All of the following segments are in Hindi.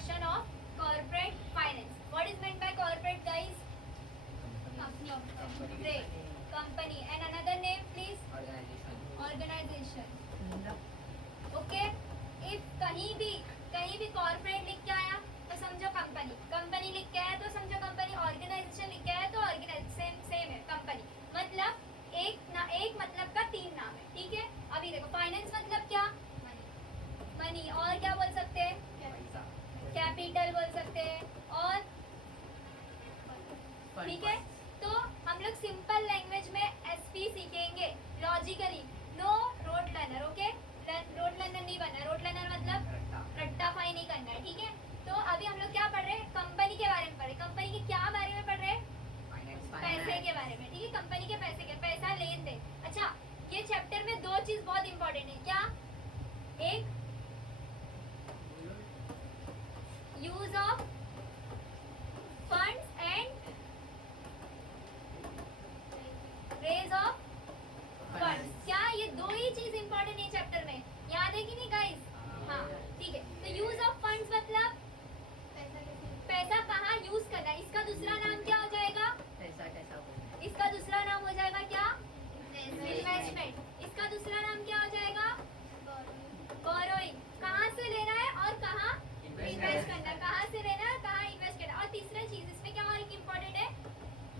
introduction of corporate finance. What is meant by corporate, guys? Great. Company. And another name, please? Organization. Okay. If कहीं भी corporate लिख के आया तो समझो कंपनी, कंपनी लिख के आया तो समझो कंपनी, ऑर्गेनाइजेशन लिख के आया तो ऑर्गेनाइजेशन सेम है कंपनी, मतलब एक मतलब का तीन नाम है, ठीक है। अभी देखो फाइनेंस मतलब क्या, मनी, और क्या बोल सकते हैं, कैपिटल बोल सकते हैं, और ठीक है। तो हम लोग सिंपल लैंग्वेज में एसपी सीखेंगे, logically, no rote learner, okay. Rote learner नहीं बनना, रोड लर्नर मतलब रट्टाफाई नहीं करना है, ठीक है। तो अभी हम लोग क्या पढ़ रहे हैं, कंपनी के बारे में पढ़ रहे हैं। कंपनी के क्या बारे में पढ़ रहे हैं, पैसे के बारे में, ठीक है। कंपनी के पैसे के, पैसा लेन देन। अच्छा, ये चैप्टर में दो चीज बहुत इंपॉर्टेंट है, क्या, एक use of funds and raise of funds. क्या ये दो ही चीज इंपॉर्टेंट है चैप्टर में, याद है कि नहीं गाइस? हाँ, ठीक है। तो यूज ऑफ फंड्स मतलब पैसा कहाँ यूज करना है, इसका दूसरा नाम क्या हो जाएगा, इसका दूसरा नाम हो जाएगा क्या, इन्वेस्टमेंट। इसका दूसरा नाम क्या हो जाएगा, बोरोइंग। कहाँ से लेना है और कहाँ इन्वेस्ट करना है, कहाँ से लेना है और कहाँ इन्वेस्ट करना है। और तीसरा चीज इसमें क्या और एक इम्पोर्टेंट है,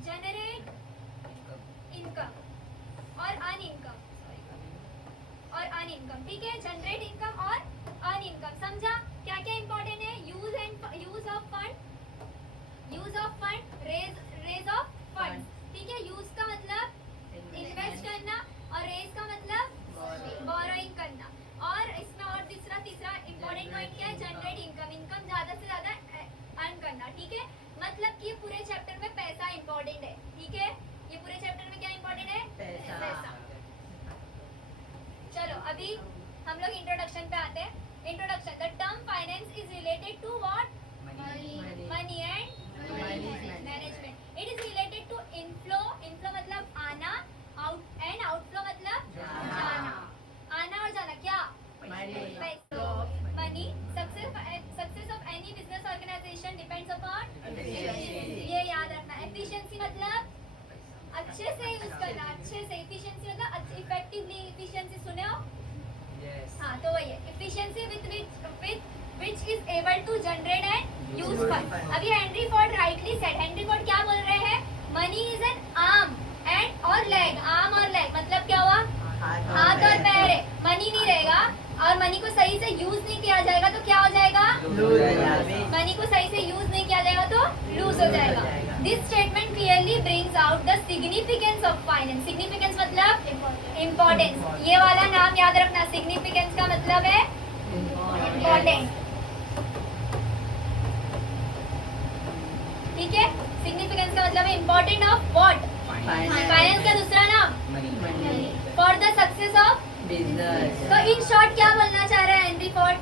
जनरेट इनकम और अर्न इनकम, और अर्न इनकम, ठीक है। जनरेट इनकम और अर्न इनकम, समझा? क्या क्या इंपॉर्टेंट है, use of fund, raise of fund, ठीक है। यूज का मतलब इन्वेस्ट करना और रेज का मतलब बोरोइंग करना। और इसमें और तीसरा इंपॉर्टेंट पॉइंट क्या है, जनरेट इनकम, इनकम ज्यादा से ज्यादा अर्न करना, ठीक है। मतलब कि ये पूरे चैप्टर में पैसा इंपॉर्टेंट है, ठीक है। ये पूरे चैप्टर में क्या इंपॉर्टेंट है, पैसा। चलो अभी हम लोग इंट्रोडक्शन पे आते हैं। Introduction, the term finance is related to what, money and management. It is related to inflow, inflow मतलब आना, आउट एंड आउटफ्लो मतलब जाना। आना और जाना क्या, money. Success of any business organisation depends upon, ये याद रखना। एफिशिएंसी मतलब अच्छे से यूज करना, अच्छे से। एफिशिएंसी मतलब इफेक्टिवली, एफिशिएंसी सुने हो? हाँ, तो वही है efficiency which is able to generate and use fund. अभी Henry Ford rightly said, Henry Ford क्या बोल रहे हैं, money is an arm and और लेग। आर्म और लेग मतलब क्या हुआ, हाथ और पैर है। मनी नहीं रहेगा और मनी को सही से यूज नहीं किया जाएगा तो क्या हो जाएगा, मनी को सही से यूज नहीं किया जाएगा तो लूज हो जाएगा। This statement clearly brings out the significance of finance. Significance मतलब इम्पोर्टेंस, ये वाला नाम याद रखना। सिग्निफिकेंस का मतलब है इम्पोर्टेंट, ठीक है। सिग्निफिकेंस का मतलब है इम्पोर्टेंट ऑफ व्हाट, फाइनेंस का दूसरा नाम for the success of business. तो इन शॉर्ट क्या बोलना चाह रहा है Henry Ford,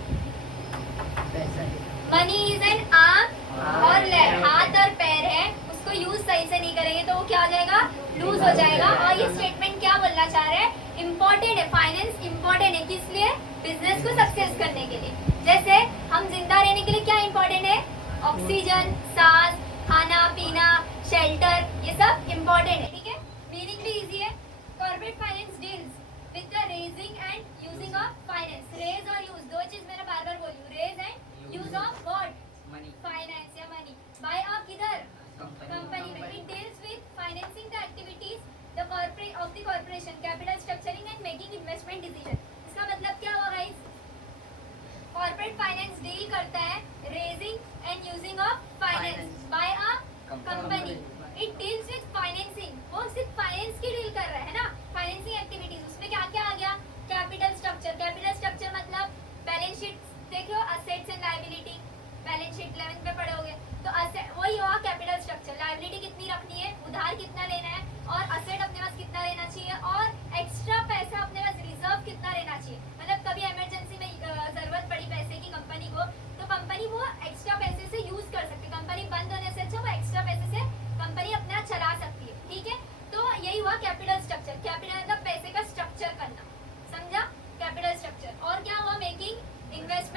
money is an arm और लेग, हाथ और पैर है, उसको यूज सही से नहीं करेंगे तो वो क्या हो जाएगा, लूज हो जाएगा। और ये स्टेटमेंट क्या बोलना चाह रहे हैं, इम्पोर्टेंट है, फाइनेंस इम्पोर्टेंट है, किस लिए, बिजनेस को सक्सेस करने के लिए। जैसे हम जिंदा रहने के लिए क्या इम्पोर्टेंट है, ऑक्सीजन, सांस, खाना पीना, शेल्टर, ये सब इम्पोर्टेंट है, ठीक है। मीनिंग भी इजी है। Corporate finance deals with the raising and using of finance. Raise और यूज दो चीज मैंने बार बार बोली, raise and use of what, finance या मनी, बाय ऑफ किधर, कंपनी में। It deals with financing the activities the corporate of the corporation, capital structuring and making investment decision. इसका मतलब क्या हुआ गाइस, कॉर्पोरेट फाइनेंस डील करता है raising and using of finance by a company. It deals with financing, वो सिर्फ फाइनेंस की डील कर रहा है ना, फाइनेंसिंग एक्टिविटीज। उसमें क्या क्या आ गया, कैपिटल स्ट्रक्चर। कैपिटल स्ट्रक्चर मतलब बैलेंस शीट देखो, assets and liability, balance sheet 11th में पढ़ोगे तो वही हुआ कैपिटल स्ट्रक्चर। लायबिलिटी कितनी रखनी है, उधार कितना लेना है, और असेट अपने पास कितना लेना चाहिए, और एक्स्ट्रा पैसा अपने पास रिजर्व कितना लेना चाहिए। मतलब कभी इमरजेंसी में जरूरत पड़ी पैसे की कंपनी को, तो कंपनी वो एक्स्ट्रा पैसे से यूज कर सकती है। कंपनी बंद होने से अच्छा वो एक्स्ट्रा पैसे से कंपनी अपना चला सकती है, ठीक है। तो यही हुआ कैपिटल स्ट्रक्चर। कैपिटल मतलब पैसे का स्ट्रक्चर करना, समझा, कैपिटल स्ट्रक्चर। और क्या हुआ, मेकिंग इन्वेस्ट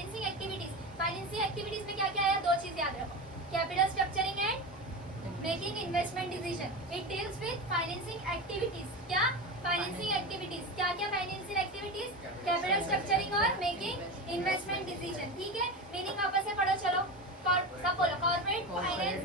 फाइनेंसिंग एक्टिविटीज में क्या क्या आया, दो चीज याद रखो, capital structuring and making investment decision. It deals with financing activities. क्या फाइनेंसिंग एक्टिविटीज, क्या क्या फाइनेंशियल एक्टिविटीज, कैपिटल स्ट्रक्चरिंग और मेकिंग इन्वेस्टमेंट डिसीजन। ठीक है, मीनिंग वापस से पढ़ो चलो। सब बोलो, corporate finance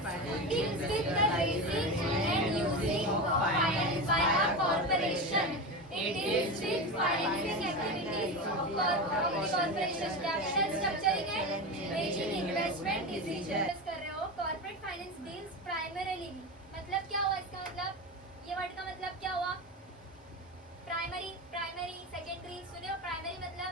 deals with the raising and using of finance by a corporation. It deals with financing activities of corporation, capital structuring and making investment decisions। कर रहे हो corporate finance deals primarily, मतलब क्या हुआ इसका मतलब, ये वर्ड का मतलब क्या हुआ, प्राइमरी सेकेंडरी। सुने हो, प्राइमरी मतलब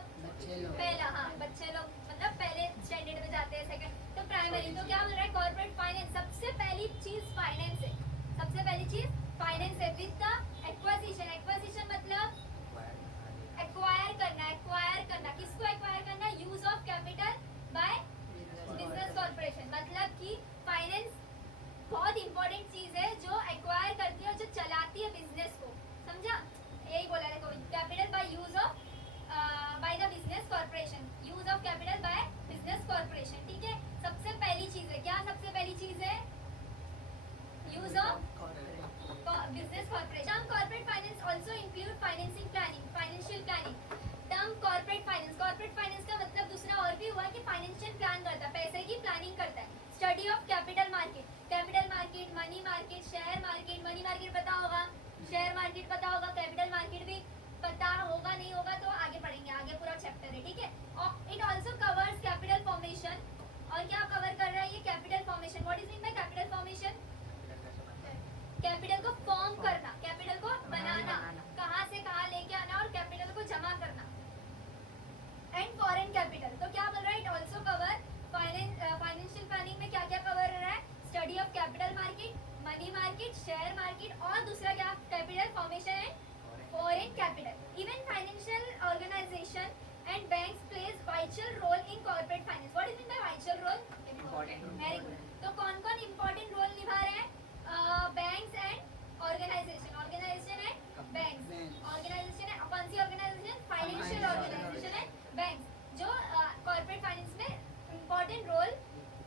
पहला, हाँ बच्चे लोग मतलब पहले स्टैंडर्ड में जाते हैं, सेकंड तो प्राइमरी। तो क्या बोल रहा है, कॉर्पोरेट फाइनेंस सबसे पहली चीज फाइनेंस है, सबसे पहली चीज फाइनेंस है विद द एक्विजिशन। एक्विजिशन मतलब एक्वायर करना, किसको एक्वायर करना, use of capital by business corporation. मतलब कि फाइनेंस बहुत इंपॉर्टेंट चीज है जो एक्वायर करती है और जो चलाती है बिजनेस को, समझा, यही बोला देखो, capital by use of by the business corporation, use of capital by business corporation. ठीक है, सबसे पहली चीज है, क्या सबसे पहली चीज है, use of business corporation. Term corporate finance also include financing planning, financial planning. Term corporate finance का मतलब दूसरा और भी हुआ कि फाइनेंशियल प्लान करता है, पैसे की प्लानिंग करता है। Study of capital market, money market, share market. Money market पता होगा, शेयर मार्केट पता होगा, कैपिटल मार्केट भी पता होगा, नहीं होगा तो आगे पढ़ेंगे, आगे पूरा चैप्टर है। ठीक है, it also covers capital formation. और क्या कवर कर रहा है ये, capital formation. What is mean by capital formation, capital को फॉर्म करना, कैपिटल को बनाना, कहाँ से कहाँ लेके आना और कैपिटल को जमा करना। एंड फॉरेन कैपिटल, तो क्या बोल रहा है, it also cover financial planning में क्या क्या कवर रहा है, study of capital market, money market, share market और दूसरा क्या, capital formation and foreign capital. Even financial organisation and banks plays vital role in corporate finance. What is mean by vital role, important. Very good, तो कौन कौन इंपॉर्टेंट रोल निभा रहे हैं, banks and organisation and banks. Organisation है कौन सी organisation, financial organisation and banks, जो कॉर्पोरेट फाइनेंस में इंपॉर्टेंट रोल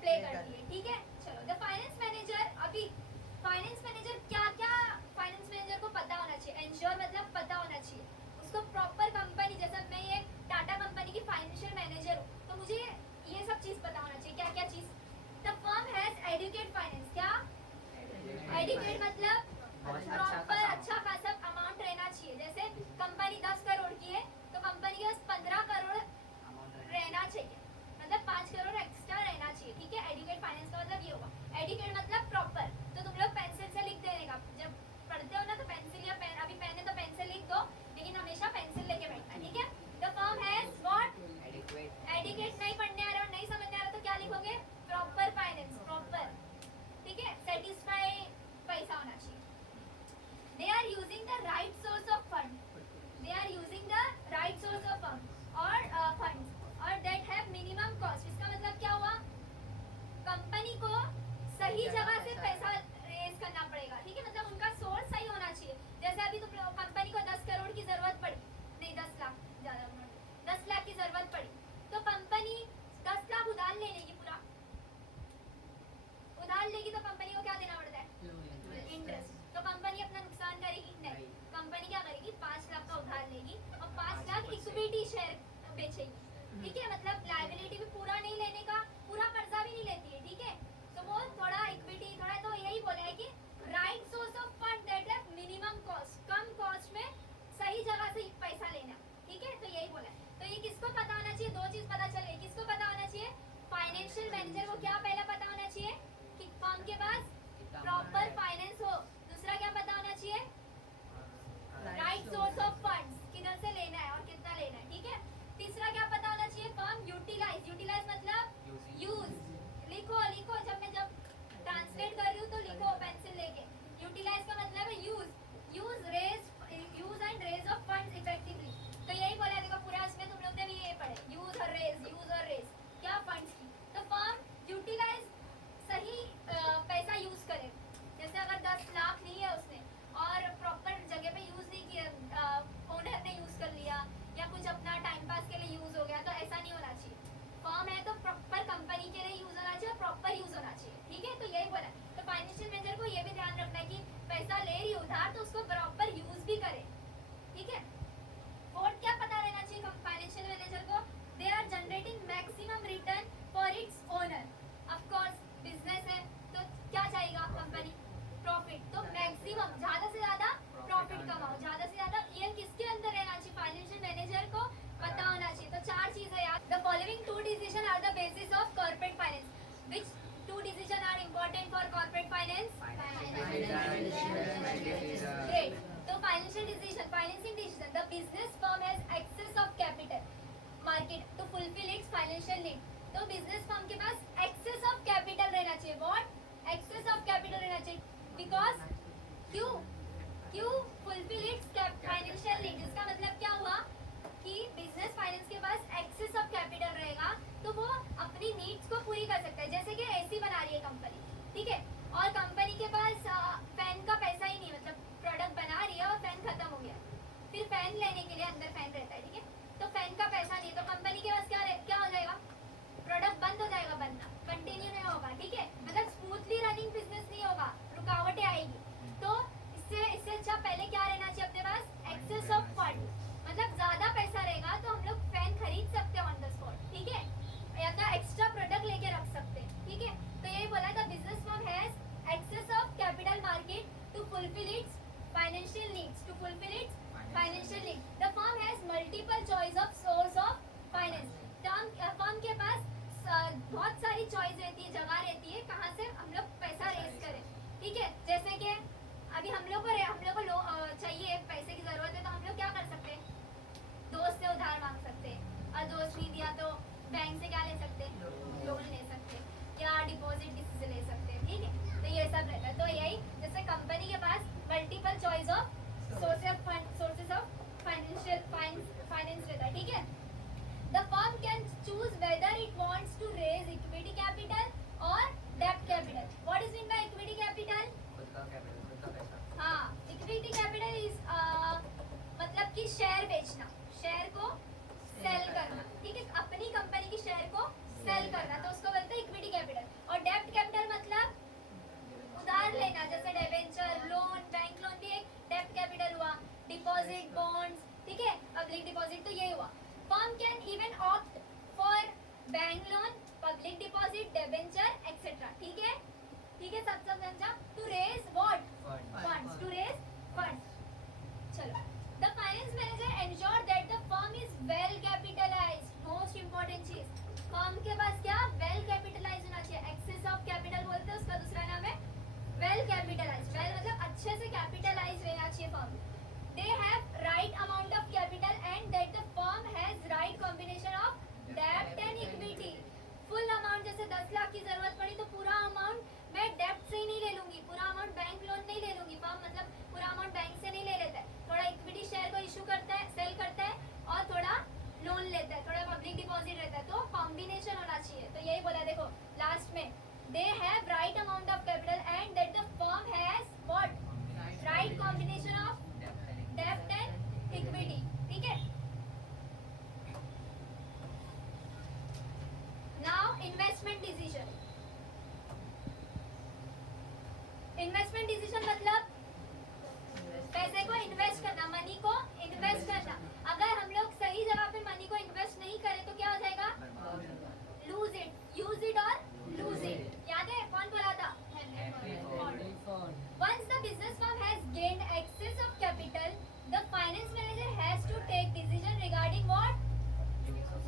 प्ले करती है। ठीक है, चलो द फाइनेंस मैनेजर। अभी फाइनेंस मैनेजर क्या क्या फाइनेंस मैनेजर को पता होना चाहिए, एंश्योर मतलब पता होना चाहिए उसको, प्रॉपर कंपनी, जैसा मैं ये टाटा कंपनी की फाइनेंशियल मैनेजर हूँ तो मुझे ये सब चीज पता होना चाहिए। क्या क्या चीज, the firm has adequate finance. क्या एडुकेट मतलब प्रॉपर अच्छा खासा अमाउंट रहना चाहिए। जैसे कंपनी 10 करोड़ की है तो कंपनी के पास 15 करोड़ रहना चाहिए, मतलब 5 करोड़ एक्स्ट्रा रहना चाहिए। ठीक है, एडुकेट फाइनेंस का मतलब ये होगा। एडुकेट मतलब प्रॉपर, तो तुम लोग पेंसिल से लिख देने का, जब पढ़ते हो ना तो पेंसिल या पेन, अभी पेन है तो पेंसिल लिख दो, लेकिन हमेशा पेंसिल लेके बैठना। ठीक है, the firm has what, adequate नहीं पढ़ने आ रहा और नहीं समझने आ रहा तो क्या लिखोगे, प्रॉपर फाइनेंस, प्रॉपर। ठीक है, सेटिस्फाई पैसा होना चाहिए। They are using the right source of fund, they are using the right source of fund और फंड्स और दैट हैव मिनिमम कॉस्ट। इसका मतलब क्या हुआ, कंपनी को सही जगह से पैसा रेज करना पड़ेगा। ठीक है, मतलब उनका सोर्स सही होना चाहिए। जैसे अभी तुम कंपनी को 10 करोड़ की जरूरत पड़ी, नहीं 10 लाख, ज्यादा 10 लाख की जरूरत पड़ी तो कंपनी 10 लाख उधार ले लेगी, पूरा उधार लेगी तो कंपनी को क्या देना पड़ता है, इंटरेस्ट। तो कंपनी अपना नुकसान करेगी नहीं, कंपनी क्या करेगी, 5 लाख का उधार लेगी और 5 लाख इक्विटी शेयर बेचेगी। ठीक है, मतलब लायबिलिटी भी पूरा नहीं लेने का, पूरा कर्जा भी नहीं लेती है। ठीक है, तो वो थोड़ा इक्विटी, थोड़ा, तो यही बोला है कि right source of fund that है मिनिमम कॉस्ट, कम कॉस्ट में सही जगह से पैसा लेना। ठीक है, तो यही बोला है। तो ये किसको पता होना चाहिए, दो चीज पता चल गई, किसको पता होना चाहिए, फाइनेंशियल मैनेजर को क्या पहला पता होना चाहिए कि फर्म के पास प्रॉपर फाइनेंस हो, दूसरा क्या पता होना चाहिए, राइट सोर्स ऑफ फंड्स, किधर से लेना है और कितना लेना है। ठीक है, तीसरा क्या पता होना चाहिए, फर्म यूटिलाइज, यूटिलाइज मतलब यूज, लिखो लिखो, जब ट्रांसलेट कर रही हूँ तो लिखो पेंसिल लेके। यूटिलाइज का मतलब है use and raise of funds effectively. तो यही बोला, देखो पूरा इसमें तुम लोग ने भी ये पढ़े, यूज और रेज क्या फंड्स की। तो फर्म यूटिलाइज सही पैसा यूज करे। जैसे अगर 10 लाख ली है उसने और प्रॉपर जगह पे यूज नहीं किया, ओनर ने यूज कर लिया या कुछ अपना टाइम पास के लिए यूज हो गया, तो ऐसा नहीं होना चाहिए। basis of corporate finance. Which two decisions are important for corporate finance? Great. So financial decision, financing decision. The business firm has access of capital market to fulfill its financial need. तो बिजनेस फर्म के पास एक्सेस ऑफ कैपिटल रहना चाहिए. व्हाट? एक्सेस ऑफ कैपिटल रहना चाहिए. बिकॉज क्यों फुलफिल इट्स फाइनेंशियल नीड. इसका मतलब क्या हुआ कि बिजनेस फाइनेंस के पास एक्सेस ऑफ कैपिटल रहेगा तो वो अपनी नीड्स को पूरी कर सकता है. जैसे कि एसी बना रही है कंपनी, ठीक है, और कंपनी के पास फैन का पैसा ही नहीं, मतलब प्रोडक्ट बना रही है और फैन खत्म हो गया, फिर फैन लेने के लिए अंदर फैन रहता है, ठीक है, तो फैन का पैसा नहीं, तो कंपनी के पास क्या हो जाएगा, प्रोडक्ट बंद हो जाएगा, बनना कंटिन्यू नहीं होगा, ठीक है, मतलब स्मूथली रनिंग बिजनेस नहीं होगा, रुकावटें आएगी. तो इससे अच्छा पहले क्या रहना चाहिए अपने पास? Access of fund. मतलब ज्यादा पैसा रहेगा तो हम लोग फैन खरीद सकते हैं ऑन द स्पॉट, ठीक है, या तो एक्स्ट्रा प्रोडक्ट लेके रख सकते हैं, ठीक है. तो यही बोला था, business firm has access of capital market to fulfil its financial needs. The firm has multiple choice of source of finance. Firm के पास बहुत सारी चॉइस रहती है, जगह रहती है कहाँ से हम लोग पैसा रेज करें, ठीक है. जैसे कि अभी हम लोग को चाहिए पैसे की जरूरत है, तो हम लोग क्या कर सकते हैं? दोस्त से उधार मांग सकते हैं, और दोस्त नहीं दिया तो बैंक से क्या ले सकते हैं? लोन ले सकते हैं, या डिपॉजिट किसी से ले सकते हैं, ठीक है. तो ये सब रहता है. तो यही जैसे कंपनी के पास multiple choice of sources of finance रहता है, ठीक है. The firm can choose whether it wants to raise equity capital or debt capital. What is mean by equity capital? खुद का पैसा. हाँ, इक्विटी कैपिटल इज मतलब कि शेयर बेचना, शेयर को सेल करना, ठीक है, अपनी कंपनी की शेयर को सेल करना, तो उसको बोलते हैं इक्विटी कैपिटल. और डेब्ट कैपिटल मतलब उधार लेना, जैसे डिबेंचर, लोन, बैंक लोन भी एक डेब्ट कैपिटल हुआ, डिपॉजिट, बॉन्ड्स, ठीक है, पब्लिक डिपॉजिट, तो ये हुआ. Firm can even opt for bank loan, public deposit, debenture etcetera, ठीक है, सब समझा. To raise what? Funds. To raise funds. चलो. The finance manager ensure that the firm is well capitalised. Most important चीज, फर्म के पास क्या? वेल कैपिटलाइज्ड होना चाहिए. एक्सेस ऑफ कैपिटल बोलते हैं, उसका दूसरा नाम है वेल कैपिटलाइज्ड. वेल मतलब अच्छे से कैपिटलाइज्ड रहना चाहिए firm. They have right amount of capital and that the firm has right combination of debt and equity. Full amount, जैसे 10 लाख की जरूरत पड़ी तो पूरा अमाउंट मैं डेब्ट से ही नहीं ले लूंगी, पूरा अमाउंट बैंक लोन नहीं ले लूंगी. फर्म मतलब पूरा अमाउंट बैंक से नहीं ले लेता है, थोड़ा इक्विटी शेयर को इशू करता है, सेल करता है, और थोड़ा लोन लेता है, थोड़ा पब्लिक डिपॉजिट रहता है, तो कॉम्बिनेशन होना चाहिए. तो यही बोला, देखो लास्ट में, they have right amount of capital and that the firm has what? Right combination of debt and equity, ठीक है. Now investment decision. Investment decision मतलब पैसे को इन्वेस्ट करना, मनी को इन्वेस्ट करना. अगर हम लोग सही जगह पे मनी को इन्वेस्ट नहीं करें तो क्या हो जाएगा? लूज इट, यूज इट और लूज इट. याद है कौन बोला था? Once the business firm has gained excess of capital, the finance manager has to take decision regarding what?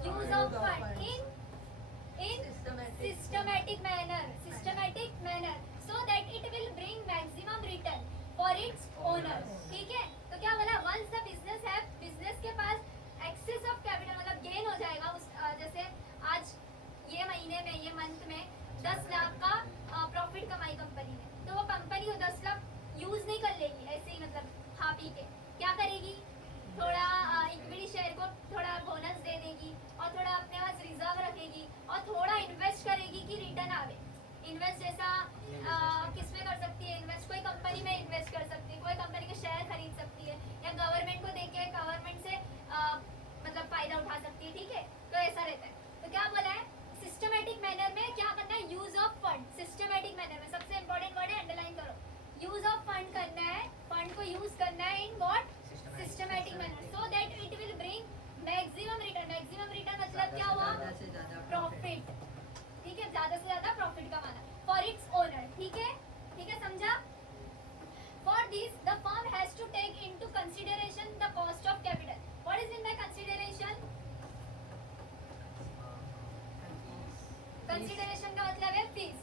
Use of fund in systematic manner so that it will bring maximum return for its owner. ठीक है, तो क्या बोला? Once the business के पास excess of capital मतलब गेन हो जाएगा, उस जैसे आज ये महीने में, ये मंथ में 10 लाख का प्रॉफिट कमाई कंपनी ने, तो वो कंपनी वो 10 लाख यूज नहीं कर लेगी ऐसे ही, मतलब खा पी के. क्या करेगी? थोड़ा इक्विटी शेयर को थोड़ा बोनस दे देगी, और थोड़ा अपने पास रिजर्व रखेगी, और थोड़ा इन्वेस्ट करेगी कि रिटर्न आवे. इन्वेस्ट जैसा किस में कर सकती है? इन्वेस्ट कोई कंपनी में इन्वेस्ट कर सकती है, कोई कंपनी के शेयर खरीद सकती है, या गवर्नमेंट को देके गवर्नमेंट से मतलब फायदा उठा सकती है, ठीक है. तो ऐसा रहता है. तो क्या बोला है? सिस्टमेटिक मैनर में क्या करना है? Use of fund. Systematic manner में सबसे इंपॉर्टेंट वर्ड है, अंडरलाइन करो. यूज ऑफ फंड करना है, फंड को यूज करना है in what? Systematic manner, so that it will bring maximum return. Maximum return मतलब क्या हुआ? प्रॉफिट, ठीक है, ज्यादा से ज्यादा प्रॉफिट कमाना फॉर इट्स ओनर. ठीक है, समझा? For this the firm has to take into consideration the cost of capital. What is in the consideration? Consideration का मतलब है फीस।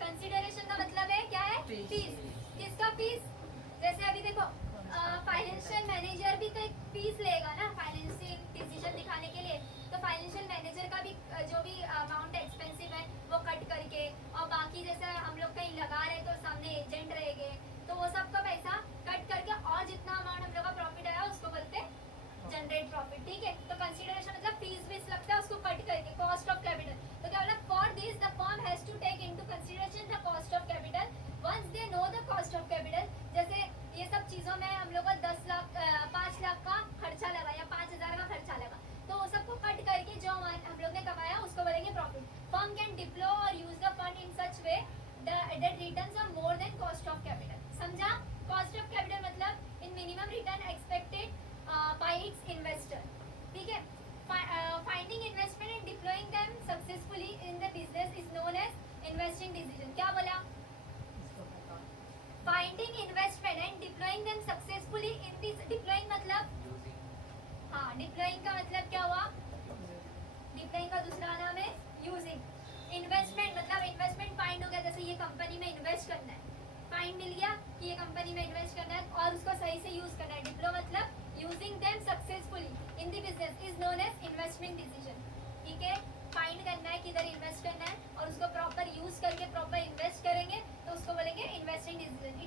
कंसिडरेशन का मतलब है क्या है? फीस। फीस। किसका फीस? जैसे अभी देखो फाइनेंशियल मैनेजर भी तो एक फीस लेगा ना फाइनेंशियल डिसीजन दिखाने के लिए। तो फाइनेंशियल मैनेजर का भी जो भी अमाउंट एक्सपेंसिव है वो कट करके, और बाकी जैसे हम लोग कहीं लगा रहे तो सामने एजेंट रहेंगे, तो वो सबका पैसा कट करके और जितना अमाउंट हम लोग का प्रॉफिट आया उसको बोलते हैं जनरेट प्रॉफिट। ठीक है, तो कंसिडरेशन मतलब फीस वीस लगता है उसको कट करके, कॉस्ट ऑफ कैपिटल। तो क्या बोला? For this the firm has to take into consideration the cost of capital once they know the cost of capital. जैसे ये सब चीजों में हम लोग को 10 लाख 5 लाख का खर्चा लगा या 5,000 का खर्चा लगा, तो वो सबको कट करके जो हम लोग ने कमाया उसको बोलेंगे प्रॉफिट। फर्म कैन डिप्लॉय और use the fund in such way that returns are more than cost of capital. समझा? कॉस्ट ऑफ कैपिटल मतलब in minimum return expected by its investor. ठीक है, finding investment and deploying them successfully in the business is known as investing decision. क्या बोला? Finding investment and deploying them successfully in this. Deploying मतलब यूजिंग हाँ, डिप्लॉइंग का मतलब क्या हुआ? डिप्लॉइंग का दूसरा नाम है यूजिंग। इन्वेस्टमेंट मतलब इन्वेस्टमेंट फाइंड हो गया, जैसे ये कंपनी में इन्वेस्ट करना है, फाइंड मिल गया कि ये कंपनी में इन्वेस्ट करना है और उसको सही से यूज करना है। डिप्लो मतलब using them successfully in the business is known as investment decision. ठीक है, फाइंड करना है किधर इन्वेस्ट करना है और उसको प्रॉपर यूज करके प्रॉपर इन्वेस्ट करेंगे तो उसको बोलेंगे इन्वेस्टिंग डिसीजन।